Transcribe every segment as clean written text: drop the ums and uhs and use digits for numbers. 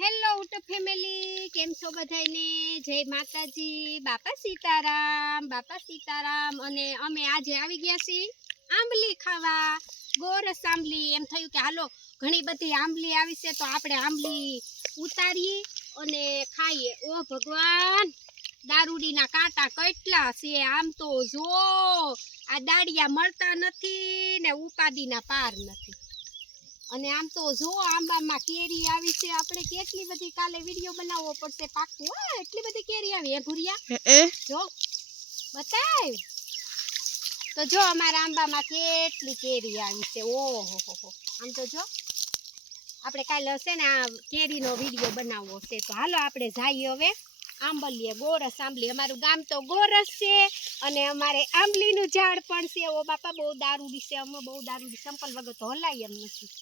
Hello YouTube family, કેમ છો બધાને? જય માતાજી, બાપા સીતારામ. અને અમે આજે આવી ગયા છીએ આંબલી ખાવા, ગોરસ આંબલી. એમ થયું કે હાલો ઘણી બધી આંબલી આવી છે તો આપણે આંબલી ઉતારીએ અને ખાઈએ. ઓ ભગવાન, દારૂડીના કાંટા કેટલા છે! આમ તો જો આ દાડિયા મળતા નથી ને ઉપાડીના પાર નથી. અને આમ તો જો આંબામાં કેરી આવી છે. આપણે કેટલી બધી કાલે વિડિયો બનાવવો પડશે પાક્કું. એટલી બધી કેરી આવી હે ભુરિયા, જો બતાય. તો જો અમારા આંબામાં કેટલી કેરી આવી છે. ઓહો, આમ તો જો આપણે કાલે હશે ને આ કેરીનો વિડિયો બનાવવો છે. તો હાલો આપણે જઈએ હવે આંબલીએ. ગોરસ આંબલી, અમારું ગામ તો ગોરસ છે અને અમારે આંબલીનું ઝાડ પણ છે. ઓ બાપા, બહુ દારૂડી છે. અમે બહુ દારૂડી, સંપલ વગર તો હલાય એમ નથી.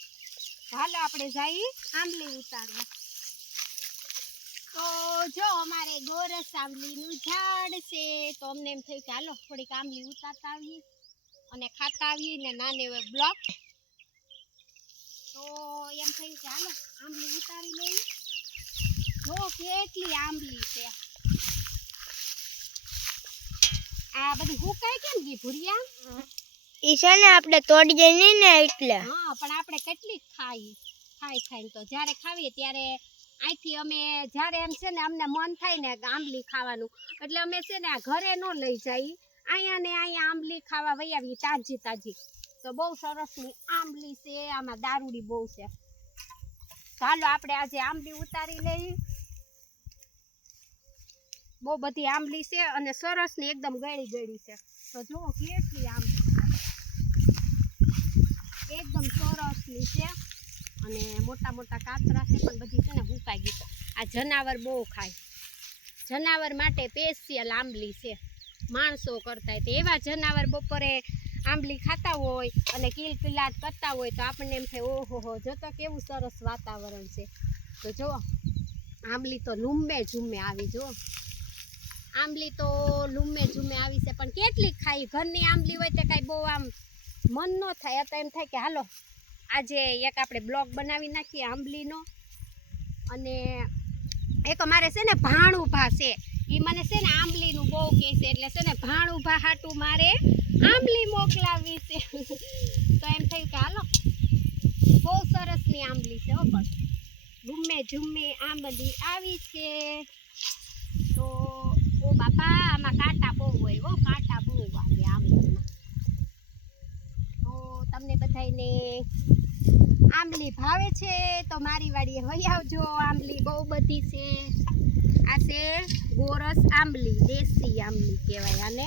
હાલો આપણે જઈએ આંબલી ઉતારવા. તો જો અમારે ગોરસ આંબલીનું ઝાડ છે તો અમને એમ થયું કે હાલો થોડીક આંબલી ઉતારતા આવીએ અને ખાતા આવીએ ને નાને બ્લોક. તો એમ થયું કે હાલો આંબલી ઉતારી લઈએ. જો કેટલી આંબલી છે. આ બધી હુકાય કેમ ગઈ ભુરિયા? ઈશાને આપણે તોડીએ નહીં ને એટલે. હા, પણ આપણે કેટલી ખાઈને તો જ્યારે ખાવીએ ત્યારે અહીંથી અમે જ્યારે એમ છે ને અમને મન થાય ને આંબલી ખાવાનું એટલે અમે છે ને આ ઘરે ન લઈ જઈએ, અહીંયા ને અહીંયા આંબલી ખાવા વહી આવીએ તાજી. તો બહુ સરસની આંબલી છે. આમાં દારૂડી બહુ છે. ચાલો આપણે આજે આંબલી ઉતારી લઈએ. બહુ બધી આંબલી છે અને સરસની એકદમ ગળી છે. તો જુઓ કેટલી આંબલી છે, એકદમ સરસની છે અને મોટા કાતરા છે પણ બધી છે ને હુકાઈ ગઈ. આ જનાવર બહુ ખાય, જનાવર માટે સ્પેશિયલ આંબલી છે. માણસો કરતા તો એવા જનાવર બપોરે આંબલી ખાતા હોય અને કિલકિલાટ કરતા હોય તો આપણને એમ થાય ઓહો, જો તો કેવું સરસ વાતાવરણ છે. તો જો આંબલી તો લૂમે ઝૂમે આવી, જો આંબલી તો લૂમે ઝૂમે આવી છે. પણ કેટલી ખાઈ, ઘરની આંબલી હોય તો કાંઈ બહુ આમ મન ન થાય. તો એમ થાય કે હાલો આજે એક આપણે બ્લોગ બનાવી નાખીએ આંબલીનો. અને એક અમારે છે ને ભાણુભા છે, એ મને છે ને આંબલીનું બહુ કહે છે. એટલે છે ને ભાણુભા હાટું મારે આંબલી મોકલાવી છે. તો એમ થયું કે હાલો બહુ સરસની આંબલી છે. પણ લૂમે ઝૂમે આંબલી આવી છે. તો ઓ બાપા, આમાં કાંટા બહુ હોય, કાંટા બહુ વાગે આંબલીમાં. તો તમને બધાને આંબલી ભાવે છે તો મારી વાડીએ વહી આવજો. આંબલી બહુ બધી છે. આ છે ગોરસ આંબલી, દેશી આંબલી કહેવાય આને,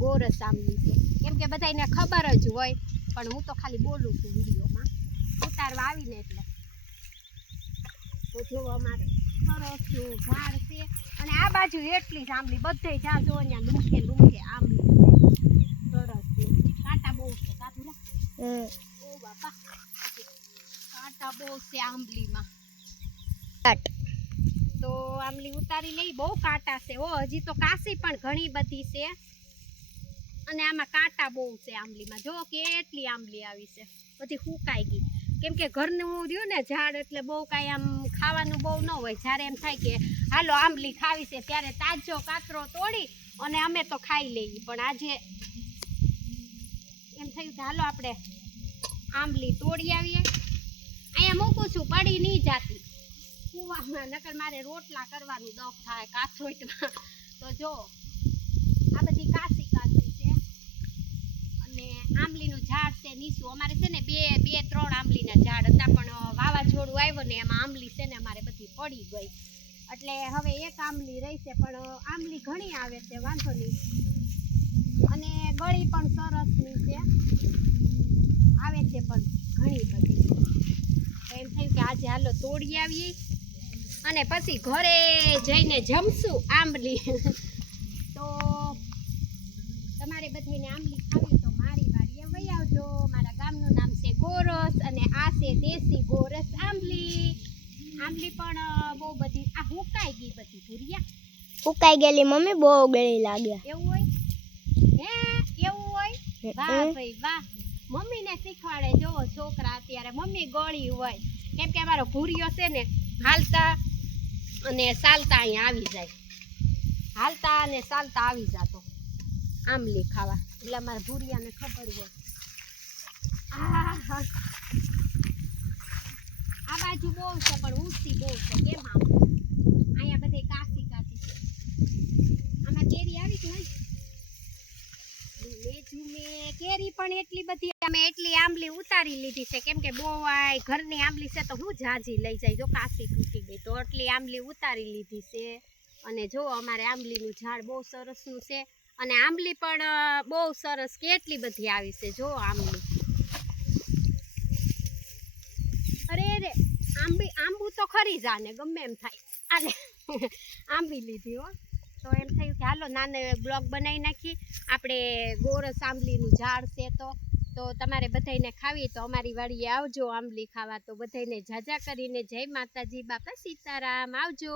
ગોરસ આંબલી છે. કેમ કે બધાને ખબર જ હોય પણ હું તો ખાલી બોલું છું વિડીયોમાં, ઉતારવા આવીને એટલે. તો જો અમારે સરસનું ઝાડ છે અને આ બાજુ એટલી જ આંબલી, બધે જ્યાં જો ત્યાં લૂંખે આંબલી સરસની. કાંટા બહુ છે કાપી. ઓ બાપા, કાંટા બહુ છે આંબલીમાં. તો આંબલી ઉતારી લઈ. બહુ કાંટા છે. હજી તો કાશી પણ ઘણી બધી છે અને આમાં કાંટા બહુ છે આંબલીમાં. જો કેટલી આંબલી આવી છે, બધી હુકાઈ ગઈ. કેમ કે ઘરનું રહ્યું ને ઝાડ એટલે બહુ કાંઈ આમ ખાવાનું બહુ ન હોય. જ્યારે એમ થાય કે હાલો આંબલી ખાવી છે ત્યારે તાજો કાતરો તોડી અને અમે તો ખાઈ લઈએ. પણ આજે એમ થયું કે હાલો આપણે આંબલી તોડી આવીએ. અહીંયા મૂકું છું, પડી નહીં જાતી કૂવામાં, નકર મારે રોટલા કરવાનું દખ થાય કાથોઈટમાં. તો જો આ બધી કાશી છે અને આંબલીનું ઝાડ છે નીચું. અમારે છે ને બે ત્રણ આંબલીના ઝાડ હતા પણ વાવાઝોડું આવ્યો ને એમાં આંબલી છે ને અમારે બધી પડી ગઈ. એટલે હવે એક આંબલી રહી છે પણ આંબલી ઘણી આવે છે, વાંધો નહીં. અને ગળી પણ સરસની છે, આવે છે પણ ઘણી બધી. તો એમ થયું કે આજે હાલો તોડી આવીએ અને પછી ઘરે જઈને જમશું આંબલી. તો તમારે બધાને આંબલી ખાવી તો મારી વાડીએ વહી આવજો. મારા ગામનું નામ છે ગોરસ અને આ છે દેશી ગોરસ આંબલી. આંબલી પણ બહુ બધી આ હુકાઈ ગઈ બધી ભુરિયા. હુકાઈ ગયેલી મમ્મી, બહુ ગળી લાગે. એવું હોય હે? એવું હોય? વાહ ભાઈ વાહ, મમ્મીને શીખવાડે. જો છોકરા અત્યારે મમ્મી ગળી હોય. કેમ કે અમારો ભૂરિયો છે ને હાલતા અને ચાલતા અહીંયા આવી જાય, હાલતા અને ચાલતા આવી જાતો આંબલી ખાવા. એટલે અમારા ભૂરિયાને ખબર હોય. આ બાજુ બહુ છે પણ ઊંચી બહુ છે. કેમ આમ અહીંયા બધે કાચી કાચી છે. આમાં કેરી આવી જ નહીં. ઝૂમે કેરી પણ એટલી બધી, અમે એટલી આંબલી ઉતારી લીધી છે કેમ કે બહુ આ ઘરની આંબલી છે તો હું જાજી લઈ જાય. જો કાચી તૂટી ગઈ તો એટલી આંબલી ઉતારી લીધી છે. અને જો અમારે આંબલીનું ઝાડ બહુ સરસનું છે અને આંબલી પણ બહુ સરસ કેટલી બધી આવી છે. જો આંબલી, અરે રે આંબુ તો ખરી જાને ગમે એમ થાય. આલે આંબી લીધી હો. તો એમ થયું કે હાલો નાનો બ્લોગ બનાવી નાખી. આપણે ગોરસ આંબલીનું ઝાડ છે તો તમારે બધાને ખાવી તો અમારી વાડીએ આવજો આંબલી ખાવા. તો બધાને જાજા કરીને જય માતાજી, બાપા સીતારામ, આવજો.